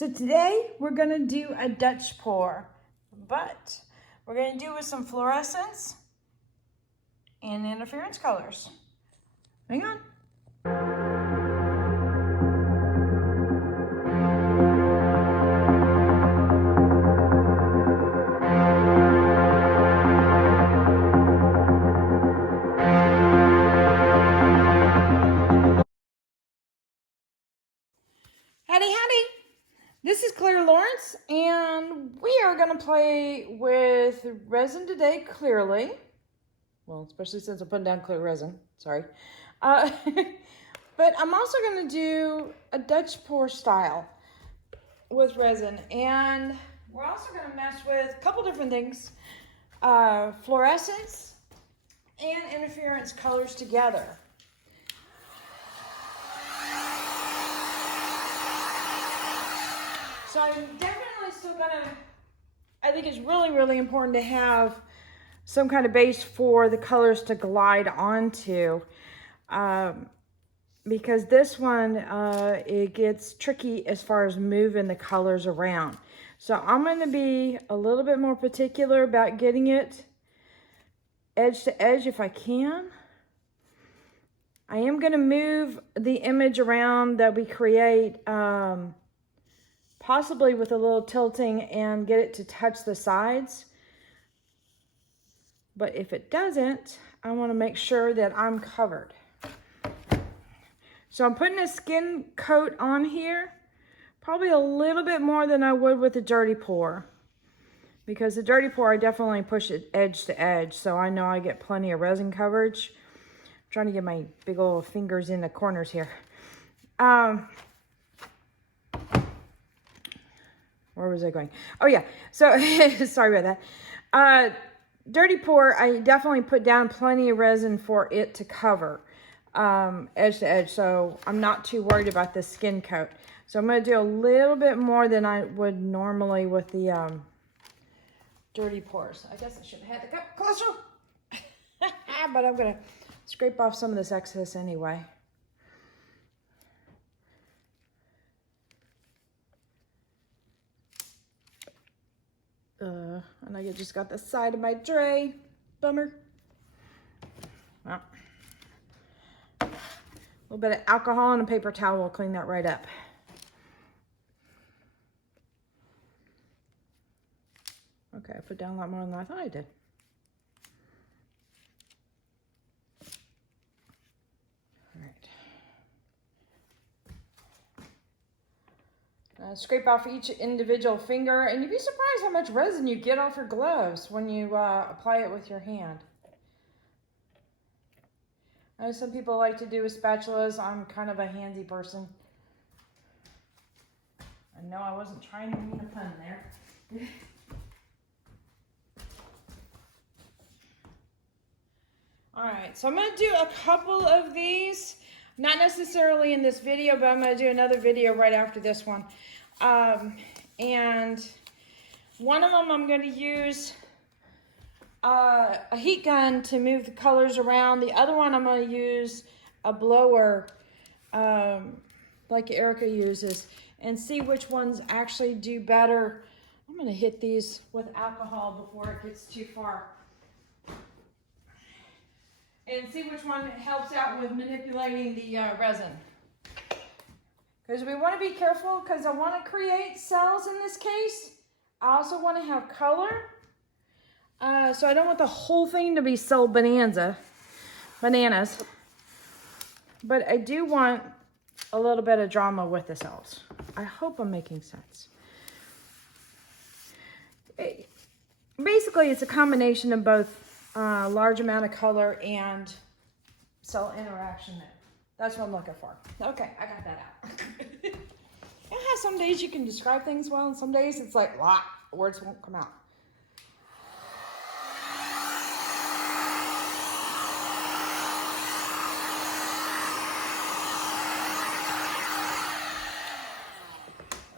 So today we're gonna do a Dutch pour, but we're gonna do with some fluorescents and interference colors. Hang on. Howdy, howdy. This is Clara Lawrence, and we are going to play with resin today, clearly. Well, especially since I'm putting down clear resin. Sorry. But I'm also going to do a Dutch pour style with resin. And we're also going to mess with a couple different things. Fluorescence and interference colors together. So I'm definitely still gonna, I think it's really, really important to have some kind of base for the colors to glide onto. Because this one, it gets tricky as far as moving the colors around. So I'm gonna be a little bit more particular about getting it edge to edge if I can. I am gonna move the image around that we create, possibly with a little tilting, and get it to touch the sides. But if it doesn't, I want to make sure that I'm covered. So I'm putting a skin coat on here, probably a little bit more than I would with the dirty pour. Because the dirty pour, I definitely push it edge to edge, so I know I get plenty of resin coverage. I'm trying to get my big old fingers in the corners here. Where was I going? Oh yeah, so sorry about that. Dirty pour, I definitely put down plenty of resin for it to cover edge to edge, so I'm not too worried about the skin coat. So I'm going to do a little bit more than I would normally with the dirty pours. I guess I should have had the cup closer, but I'm going to scrape off some of this excess anyway. And I just got the side of my tray. Bummer. Well, a little bit of alcohol and a paper towel will clean that right up. Okay, I put down a lot more than I thought I did. All right. Scrape off each individual finger, and you'd be surprised how much resin you get off your gloves when you apply it with your hand. I know some people like to do with spatulas. I'm kind of a handsy person. I know I wasn't trying to mean a pun there. All right, so I'm going to do a couple of these. Not necessarily in this video, but I'm going to do another video right after this one. And one of them I'm going to use a heat gun to move the colors around. The other one I'm going to use a blower like Erica uses, and see which ones actually do better. I'm going to hit these with alcohol before it gets too far. And see which one helps out with manipulating the resin. Because we want to be careful, because I want to create cells in this case. I also want to have color. So I don't want the whole thing to be cell bananas. But I do want a little bit of drama with the cells. I hope I'm making sense. Basically, it's a combination of both large amount of color and cell interaction there. That's what I'm looking for. Okay, I got that out. You know how some days you can describe things well, and some days it's like, words won't come out.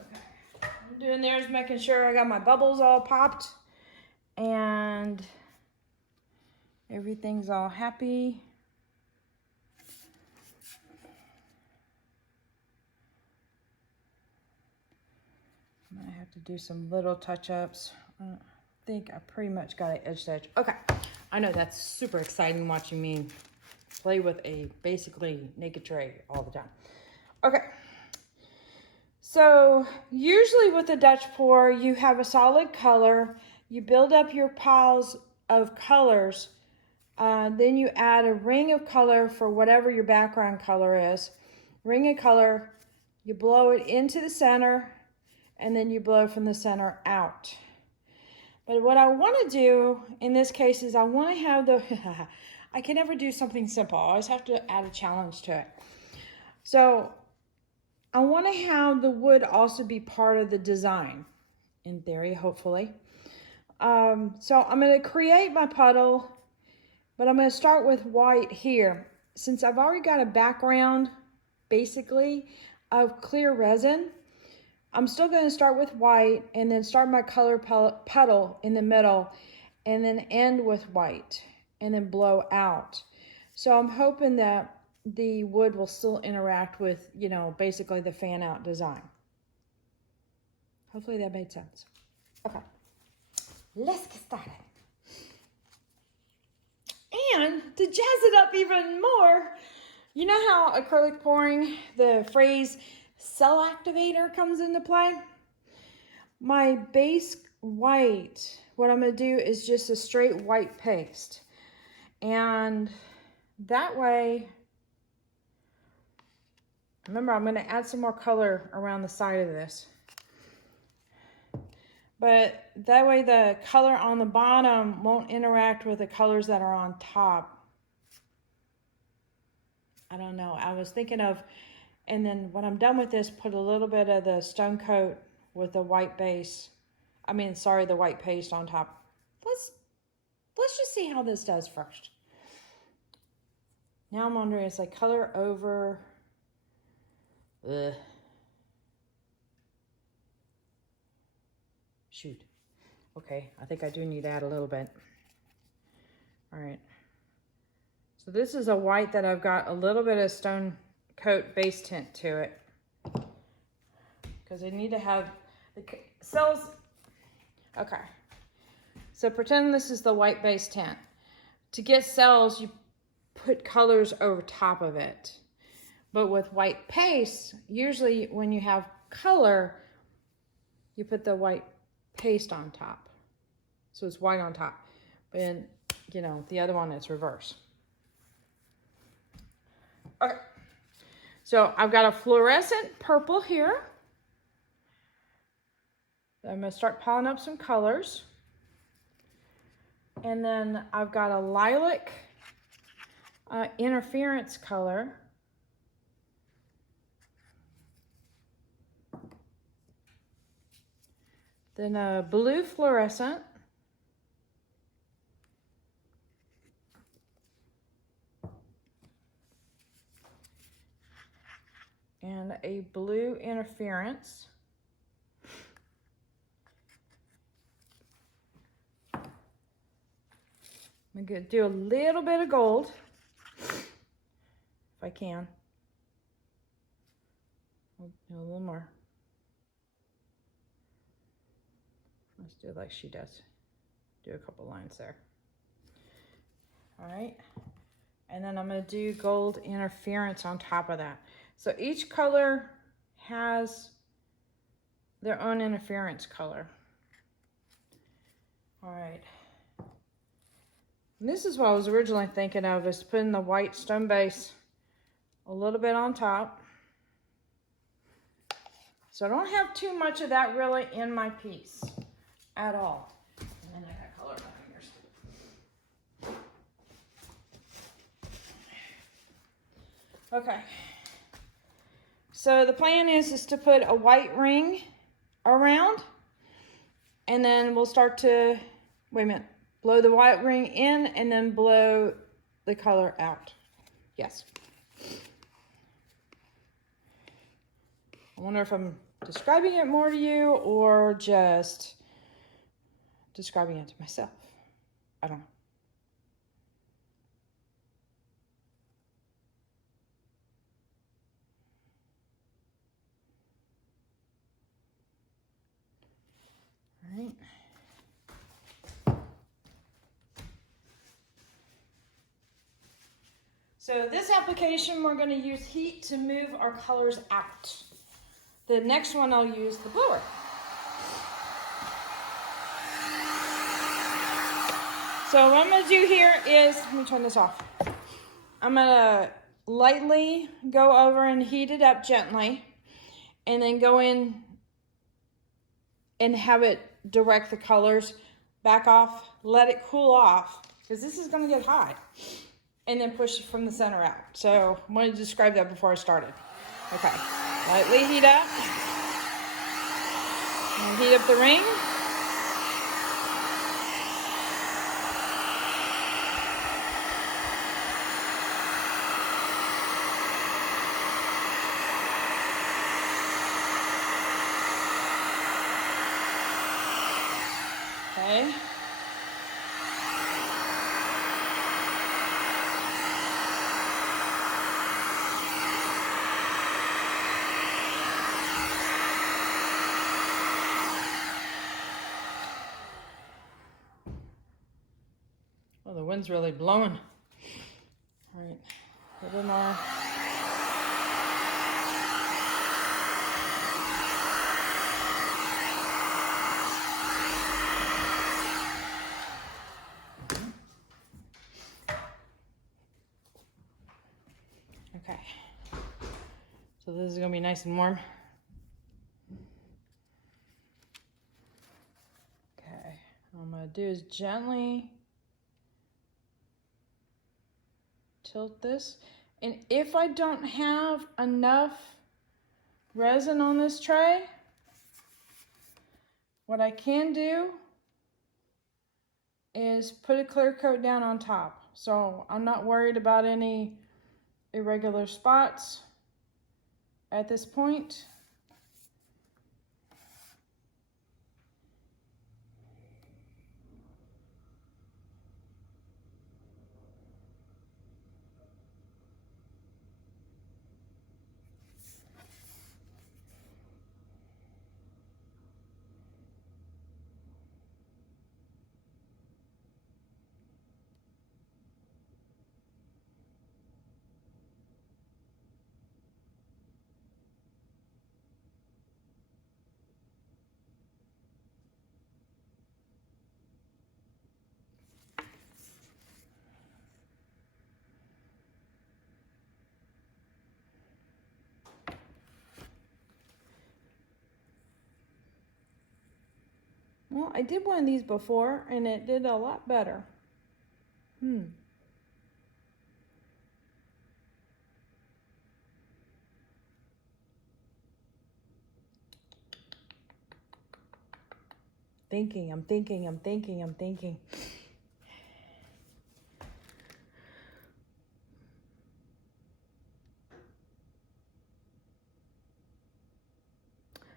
Okay, what I'm doing there is making sure I got my bubbles all popped and everything's all happy. I have to do some little touch-ups. I think I pretty much got it edge to edge. Okay, I know that's super exciting watching me play with a basically naked tray all the time. Okay, so usually with a Dutch pour, you have a solid color. You build up your piles of colors. Then you add a ring of color for whatever your background color is. Ring of color, you blow it into the center, and then you blow from the center out. But what I want to do in this case is I want to have the, I can never do something simple. I always have to add a challenge to it. So I want to have the wood also be part of the design, in theory, hopefully. So I'm going to create my puddle, but I'm going to start with white here. Since I've already got a background, basically, of clear resin, I'm still going to start with white and then start my color puddle in the middle and then end with white and then blow out. So I'm hoping that the wood will still interact with, you know, basically the fan out design. Hopefully that made sense. Okay, let's get started. And to jazz it up even more, you know how acrylic pouring, the phrase cell activator comes into play? My base white, what I'm going to do is just a straight white paste. And that way, remember, I'm going to add some more color around the side of this. But that way the color on the bottom won't interact with the colors that are on top. I don't know. I was thinking of, and then when I'm done with this, put a little bit of the stone coat with the white base. The white paste on top. Let's just see how this does first. Now I'm wondering, it's like color over. Shoot. Okay, I think I do need to add a little bit. All right. So this is a white that I've got a little bit of stone coat base tint to it. Because I need to have the cells. Okay. So pretend this is the white base tint. To get cells, you put colors over top of it. But with white paste, usually when you have color, you put the white paste on top. So it's white on top. But then, you know, the other one is reverse. Okay. So I've got a fluorescent purple here. I'm going to start piling up some colors. And then I've got a lilac interference color. Then a blue fluorescent. And a blue interference. I'm going to do a little bit of gold, if I can. I'll do a little more. Let's do it like she does. Do a couple lines there. All right. And then I'm going to do gold interference on top of that. So each color has their own interference color. All right. And this is what I was originally thinking of, is putting the white stone base a little bit on top. So I don't have too much of that really in my piece at all. And then I got color on my fingers. Okay. So the plan is to put a white ring around, and then we'll start to, wait a minute, blow the white ring in and then blow the color out. Yes. I wonder if I'm describing it more to you or just describing it to myself. I don't know. right. So this application, we're going to use heat to move our colors out. The next one, I'll use the blower. So what I'm going to do here is, let me turn this off. I'm going to lightly go over and heat it up gently, and then go in and have it direct the colors back off, let it cool off, because this is going to get hot, and then push it from the center out. So I wanted to describe that before I started. Okay, lightly heat up. And heat up the ring. Okay. Oh, the wind's really blowing. All right, a little more. Okay, so this is gonna be nice and warm. Okay, what I'm gonna do is gently tilt this, and if I don't have enough resin on this tray, what I can do is put a clear coat down on top, so I'm not worried about any irregular spots at this point. Well, I did one of these before, and it did a lot better. I'm thinking.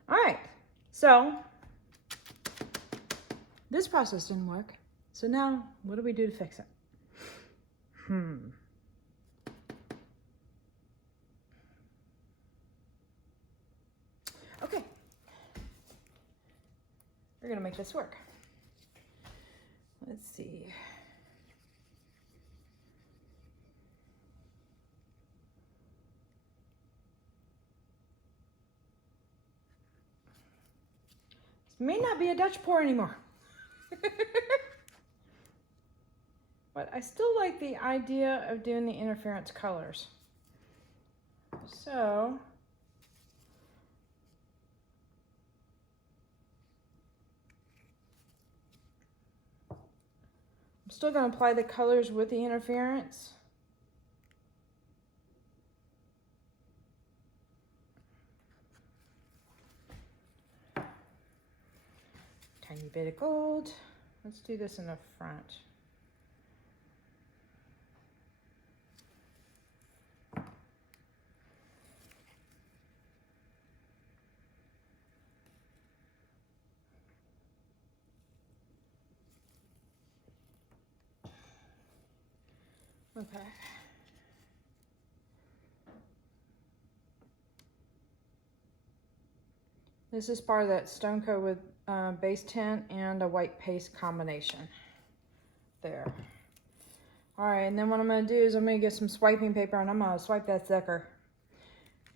All right, so this process didn't work. So now, what do we do to fix it? Okay, we're gonna make this work. Let's see. This may not be a Dutch pour anymore. But I still like the idea of doing the interference colors. So I'm still going to apply the colors with the interference. Tiny bit of gold. Let's do this in the front. Okay. This is part of that stone coat with base tint and a white paste combination. There. All right, and then what I'm going to do is I'm going to get some swiping paper and I'm going to swipe that sucker.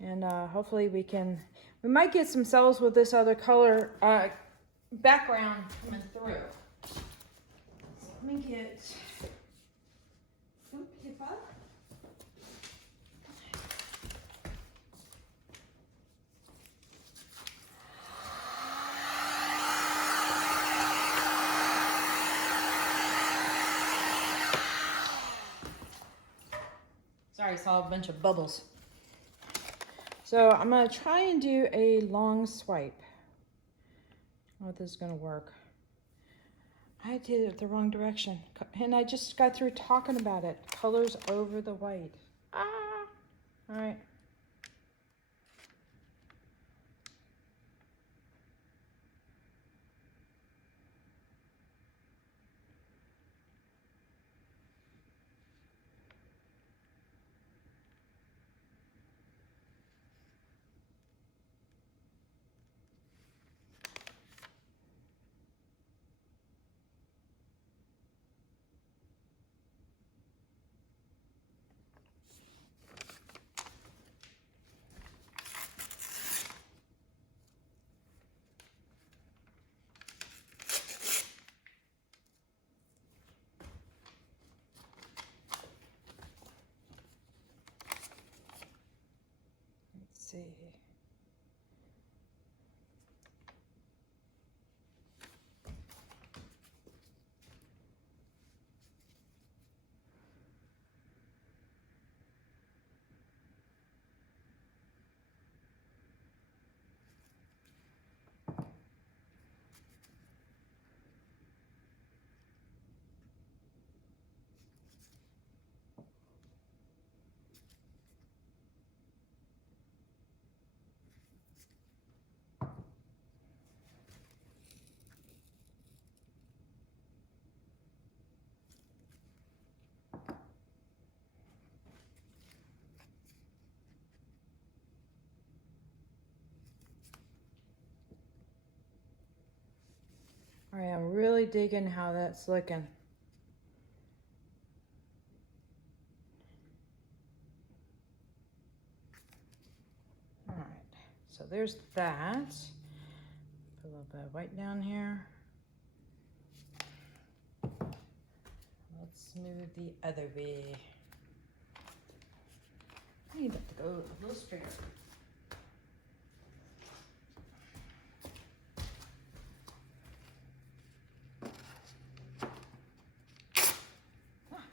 And hopefully we might get some cells with this other color background coming through. So let me get some paper. Sorry, I saw a bunch of bubbles. So I'm going to try and do a long swipe. I don't know if this is going to work. I did it the wrong direction. And I just got through talking about it. Colors over the white. Ah! All right. See. All right, I'm really digging how that's looking. All right, so there's that. Put a little bit of white down here. Let's smooth the other way. I need that to go a little straighter.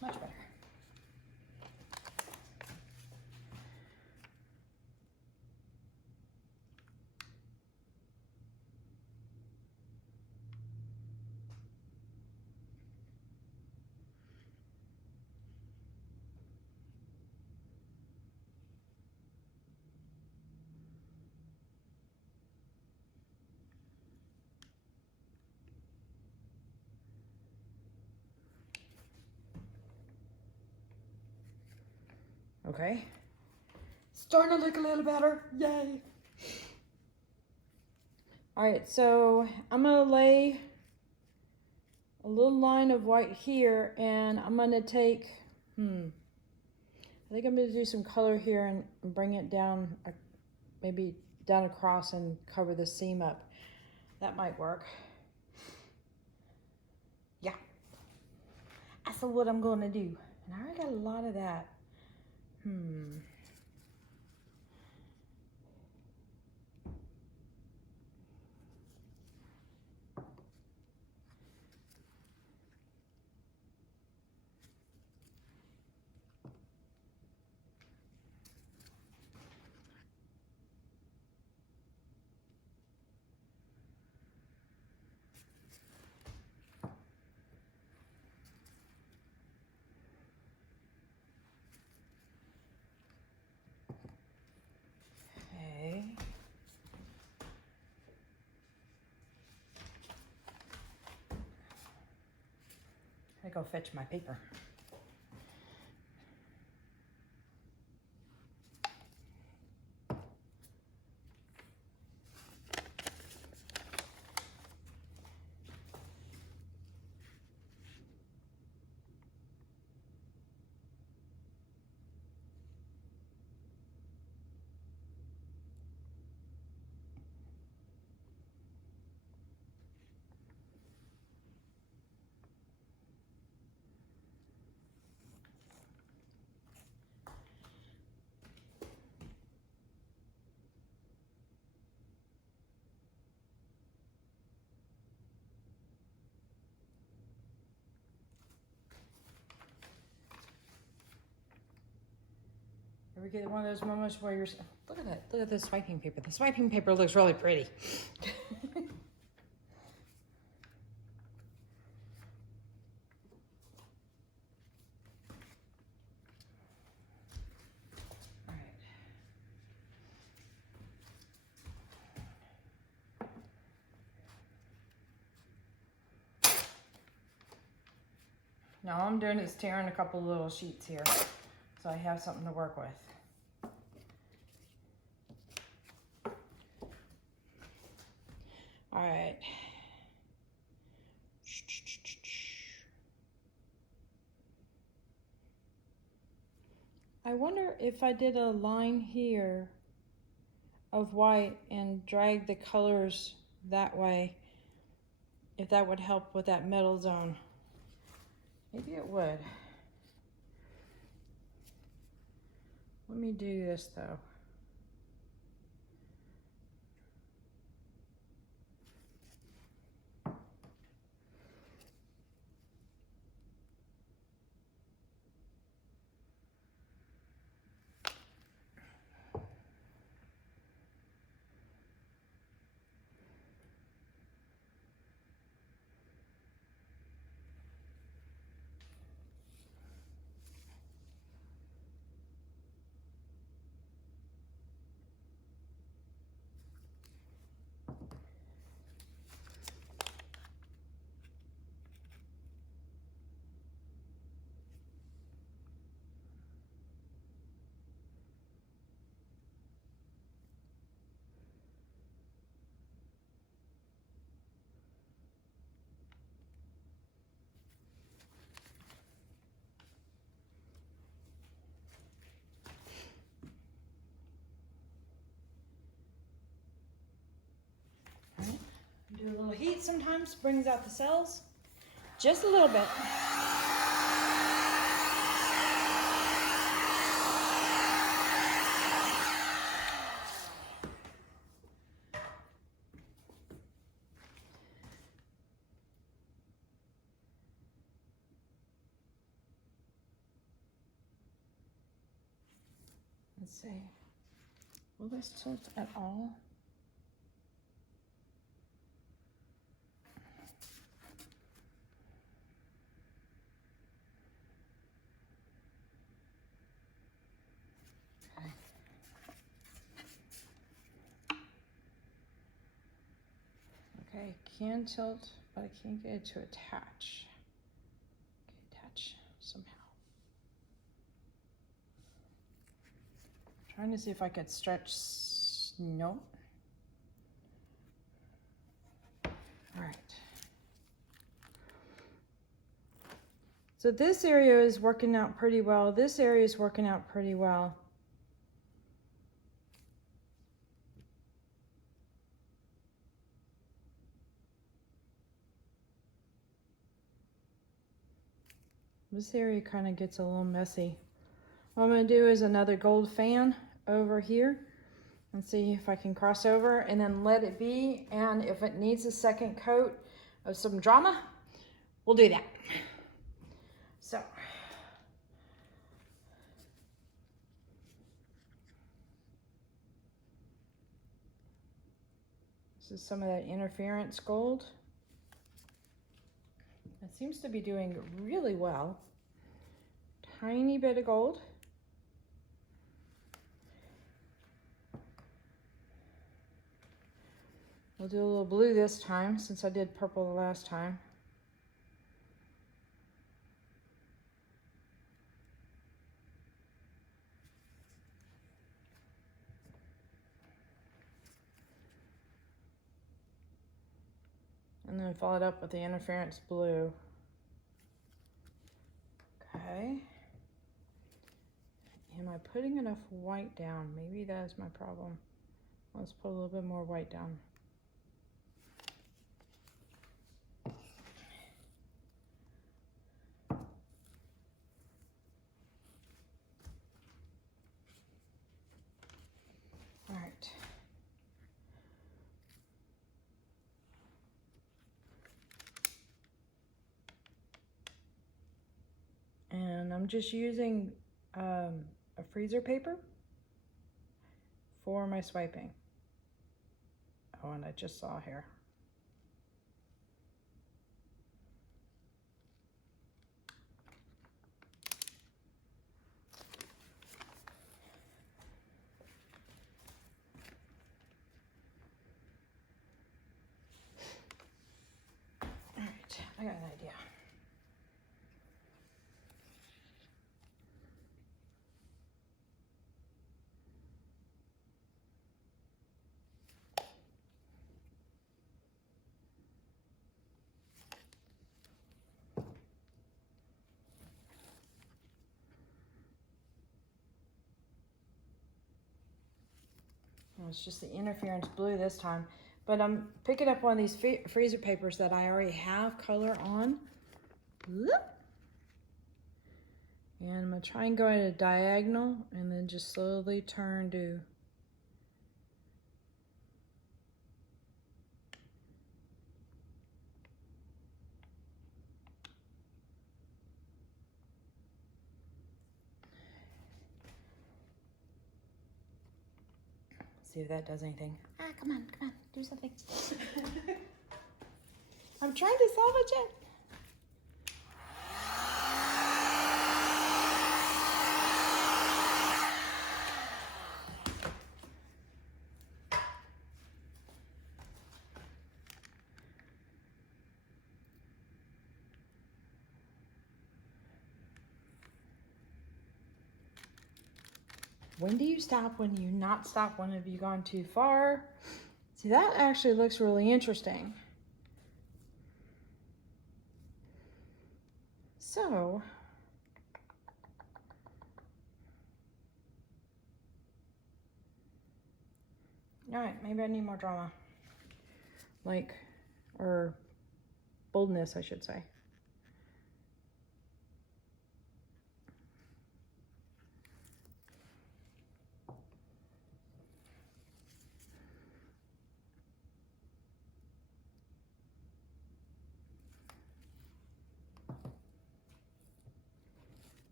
Much better. Okay. Starting to look a little better. Yay. All right, so I'm going to lay a little line of white here, and I'm going to take, I think I'm going to do some color here and bring it down, maybe down across and cover the seam up. That might work. Yeah. That's what I'm going to do. And I already got a lot of that. Okay. I go fetch my paper. ever get one of those moments where you're, look at that, look at this wiping paper. This wiping paper looks really pretty. Now all I'm doing is tearing a couple little sheets here, so I have something to work with. All right. I wonder if I did a line here of white and drag the colors that way, if that would help with that middle zone. Maybe it would. Let me do this though. Do a little heat sometimes, brings out the cells, just a little bit. Let's see, will this tilt at all? Okay, can tilt, but I can't get it to attach. Okay, attach somehow. Trying to see if I could stretch, no. All right. So this area is working out pretty well. This area is working out pretty well. This area kind of gets a little messy. What I'm going to do is another gold fan over here and see if I can cross over and then let it be. And if it needs a second coat of some drama, we'll do that. So. This is some of that interference gold. It seems to be doing really well. Tiny bit of gold. We'll do a little blue this time since I did purple the last time. And then follow it up with the interference blue. Okay. Am I putting enough white down? Maybe that is my problem. Let's put a little bit more white down. All right. And I'm just using a freezer paper before my swiping. Oh, and I just saw here. All right, I got an idea. It's just the interference blue this time, but I'm picking up one of these freezer papers that I already have color on. And I'm gonna try and go at a diagonal and then just slowly turn to see if that does anything. Ah, come on, do something. I'm trying to salvage it. When do you stop? When do you not stop? When have you gone too far? See, that actually looks really interesting. So, all right, maybe I need more drama. Like, or boldness, I should say.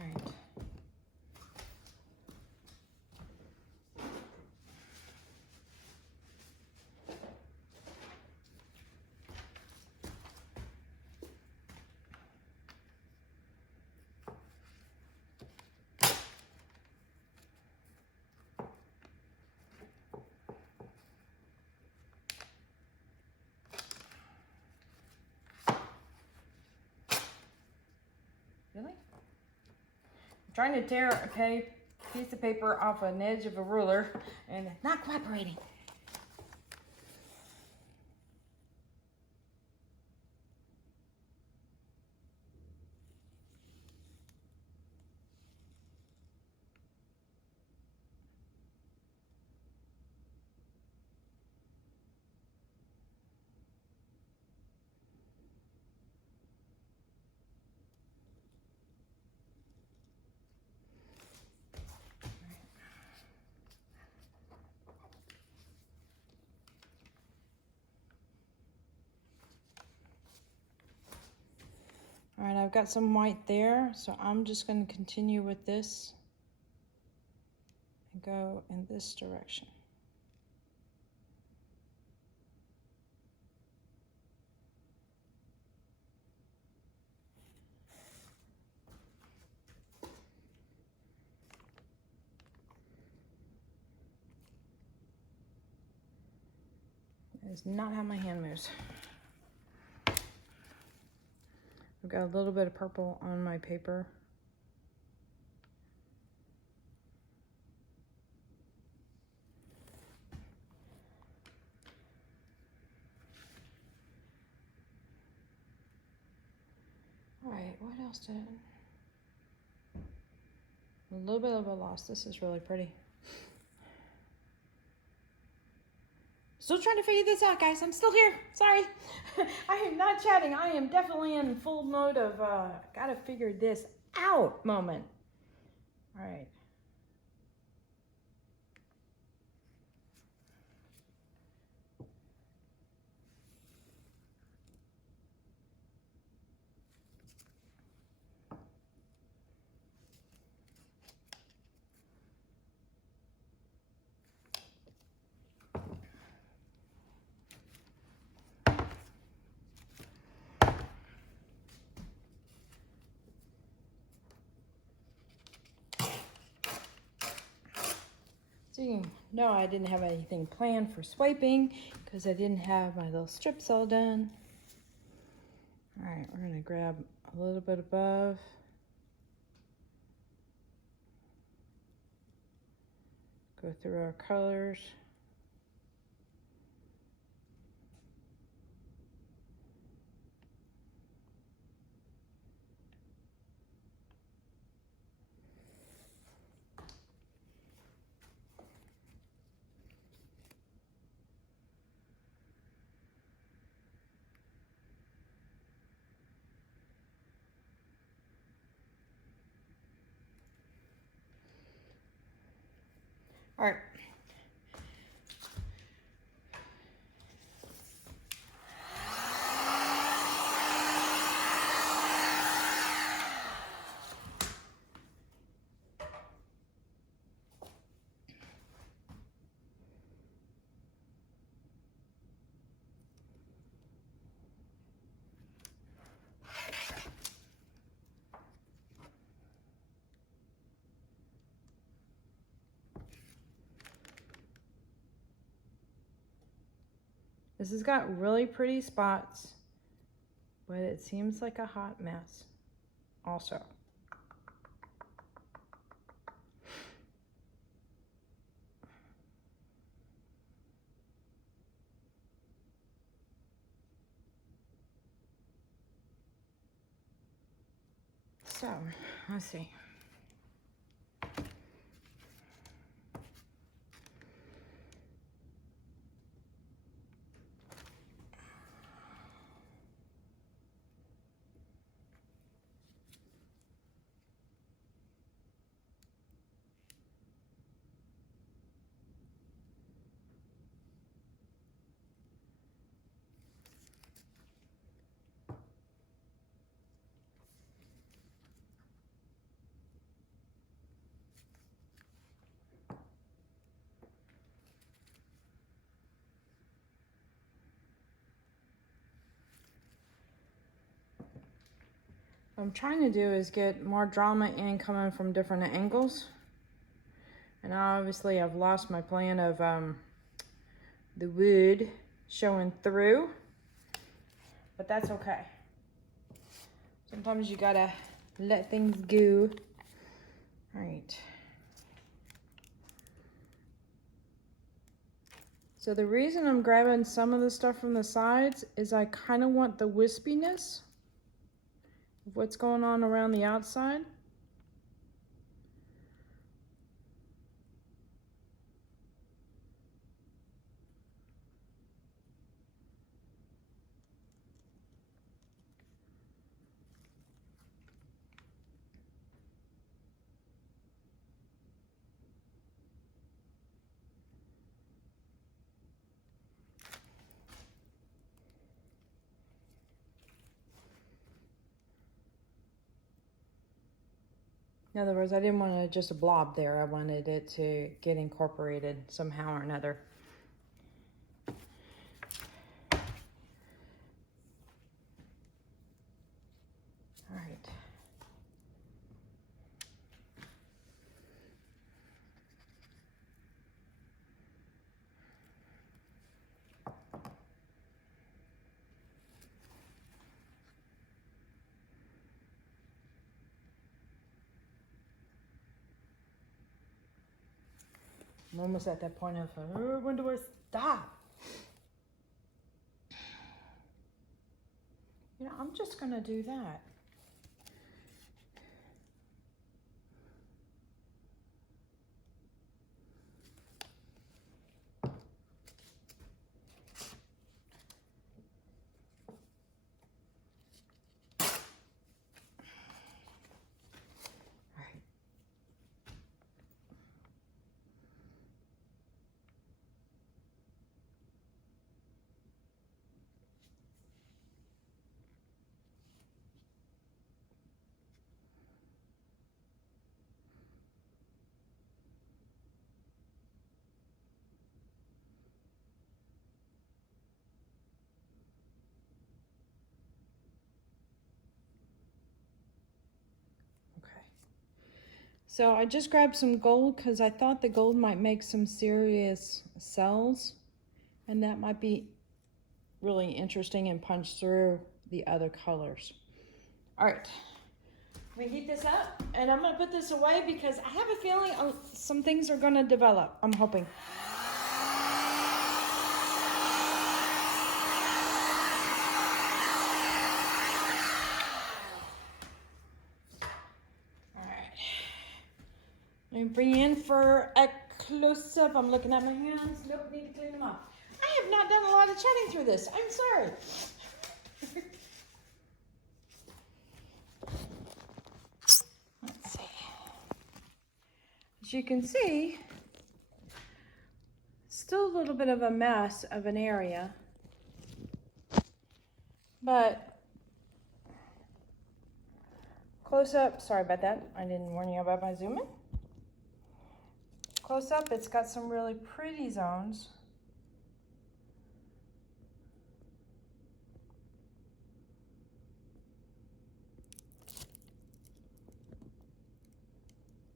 All right. Really? I'm trying to tear a piece of paper off an edge of a ruler and it's not cooperating. All right, I've got some white there, so I'm just going to continue with this and go in this direction. That is not how my hand moves. I've got a little bit of purple on my paper. All right, what else did a little bit of a loss. This is really pretty. Still trying to figure this out, guys. I'm still here. Sorry. I am not chatting. I am definitely in full mode of gotta figure this out moment. All right. So you know I didn't have anything planned for swiping because I didn't have my little strips all done. All right, we're gonna grab a little bit above. Go through our colors. All right. This has got really pretty spots, but it seems like a hot mess also. So, let's see. What I'm trying to do is get more drama in coming from different angles. And obviously I've lost my plan of the wood showing through, but that's okay. Sometimes you gotta let things go. All right. So the reason I'm grabbing some of the stuff from the sides is I kind of want the wispiness of what's going on around the outside. In other words, I didn't want it just a blob there. I wanted it to get incorporated somehow or another. All right. I'm almost at that point of, when do I stop? You know, I'm just gonna do that. So I just grabbed some gold because I thought the gold might make some serious cells, and that might be really interesting and punch through the other colors. All right, I'm gonna heat this up and I'm gonna put this away because I have a feeling some things are gonna develop. I'm hoping. All right, let me bring you in for a close-up. I'm looking at my hands. Nope, need to clean them off. I have not done a lot of chatting through this. I'm sorry. Let's see. As you can see, still a little bit of a mess of an area, but close up, sorry about that. I didn't warn you about my zoom in. Close up, it's got some really pretty zones.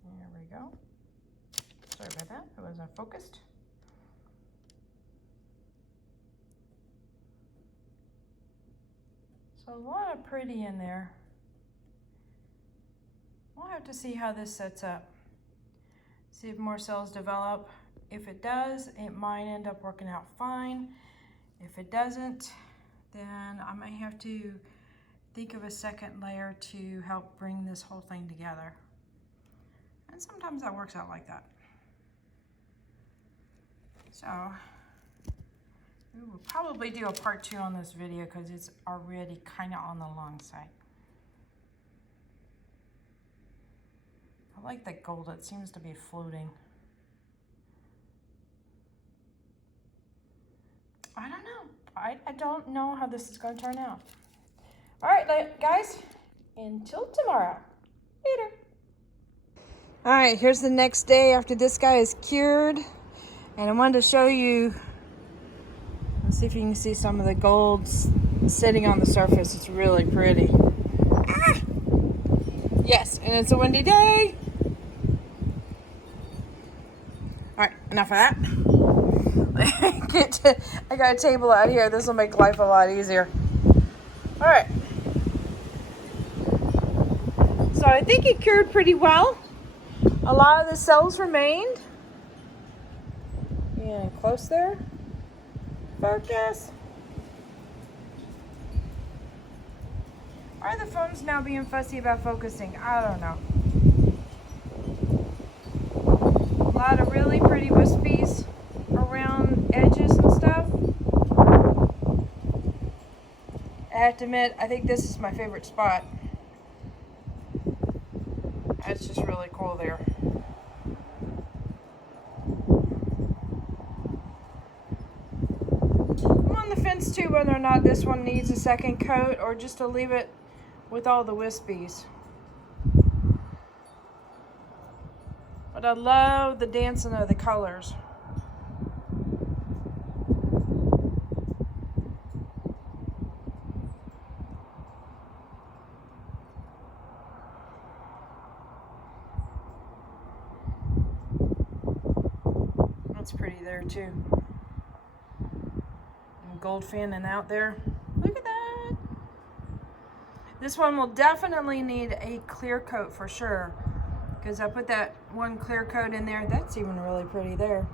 There we go. Sorry about that, it wasn't focused. So a lot of pretty in there. We'll have to see how this sets up. See if more cells develop. If it does, it might end up working out fine. If it doesn't, then I might have to think of a second layer to help bring this whole thing together. And sometimes that works out like that. So we will probably do a part 2 on this video because it's already kind of on the long side. I like that gold, it seems to be floating. I don't know. I don't know how this is going to turn out. All right, guys, until tomorrow. Later. All right, here's the next day after this guy is cured. And I wanted to show you, let's see if you can see some of the gold sitting on the surface. It's really pretty. Ah! Yes, and it's a windy day. All right, enough of that. I got a table out here. This will make life a lot easier. All right. So I think it cured pretty well. A lot of the cells remained. Yeah, close there. Focus. Are the phones now being fussy about focusing? I don't know. A lot of really pretty wispies around edges and stuff. I have to admit, I think this is my favorite spot. It's just really cool there. I'm on the fence too whether or not this one needs a second coat or just to leave it with all the wispies. But I love the dancing of the colors. That's pretty there too. And gold fanning out there. Look at that. This one will definitely need a clear coat for sure, because I put that one clear coat in there. That's even really pretty there.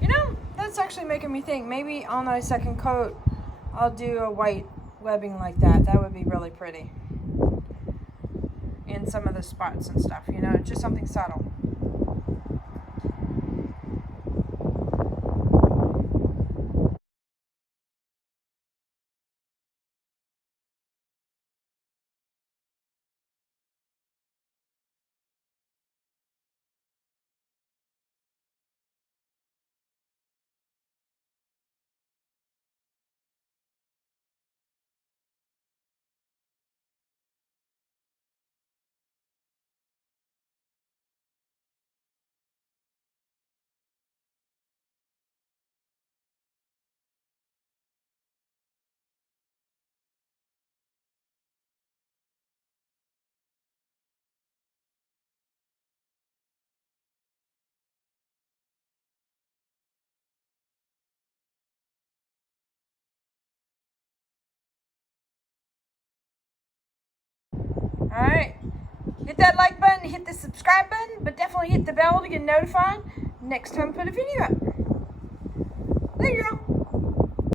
You know, that's actually making me think maybe on my second coat I'll do a white webbing like that. That would be really pretty in some of the spots and stuff, you know, just something subtle. Alright. Hit that like button, hit the subscribe button, but definitely hit the bell to get notified next time I put a video up. Later, y'all.